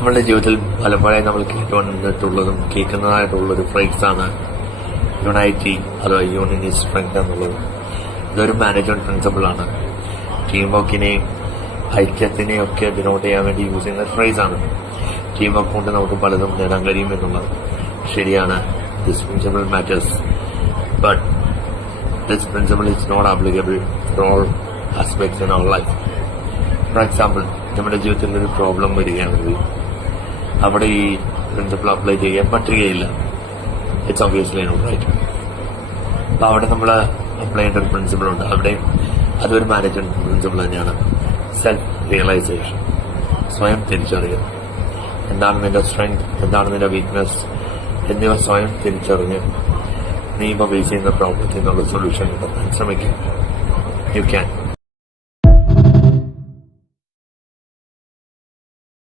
നമ്മളുടെ ജീവിതത്തിൽ പലപ്പോഴായി നമ്മൾ കേൾക്കുന്നതായിട്ടുള്ളൊരു ഫ്രേസാണ് യുണൈറ്റി അഥവാ യൂണിയൻ ഈസ് സ്ട്രെങ്ത് എന്നുള്ളത്. ഇതൊരു മാനേജ്മെന്റ് പ്രിൻസിപ്പിളാണ്. ടീം വർക്കിനെയും ഐക്യത്തിനെയും ഒക്കെ ഡിനോട്ട് ചെയ്യാൻ വേണ്ടി യൂസ് ചെയ്യുന്ന ഫ്രേസാണ്. ടീം വർക്ക് കൊണ്ട് നമുക്ക് പലതും നേടാൻ കഴിയും എന്നുള്ളത് ശരിയാണ്. This principle matters, but this principle is not applicable for all aspects in our life. For example, നമ്മുടെ ജീവിതത്തിൽ ഒരു പ്രോബ്ലം വരികയാണെങ്കിൽ അവിടെ ഈ പ്രിൻസിപ്പിൾ അപ്ലൈ ചെയ്യാൻ പറ്റുകയില്ല. It's obviously not right. അപ്പൊ അവിടെ നമ്മൾ അപ്ലൈ ചെയ്യേണ്ട ഒരു പ്രിൻസിപ്പിൾ ഉണ്ട്. അവിടെ അതൊരു മാനേജ്മെന്റ് പ്രിൻസിപ്പിൾ തന്നെയാണ്. സെൽഫ് റിയലൈസേഷൻ, സ്വയം തിരിച്ചറിയുക. എന്താണ് നിന്റെ സ്ട്രെങ്ത്, എന്താണ് നിന്റെ വീക്ക്നെസ് എന്നിവ സ്വയം തിരിച്ചറിഞ്ഞ് നീ ഇപ്പോൾ ഫേസ് ചെയ്യുന്ന പ്രോബ്ലത്തിൽ നിന്നുള്ള സൊല്യൂഷൻ കിട്ടാൻ ശ്രമിക്കുക. You can.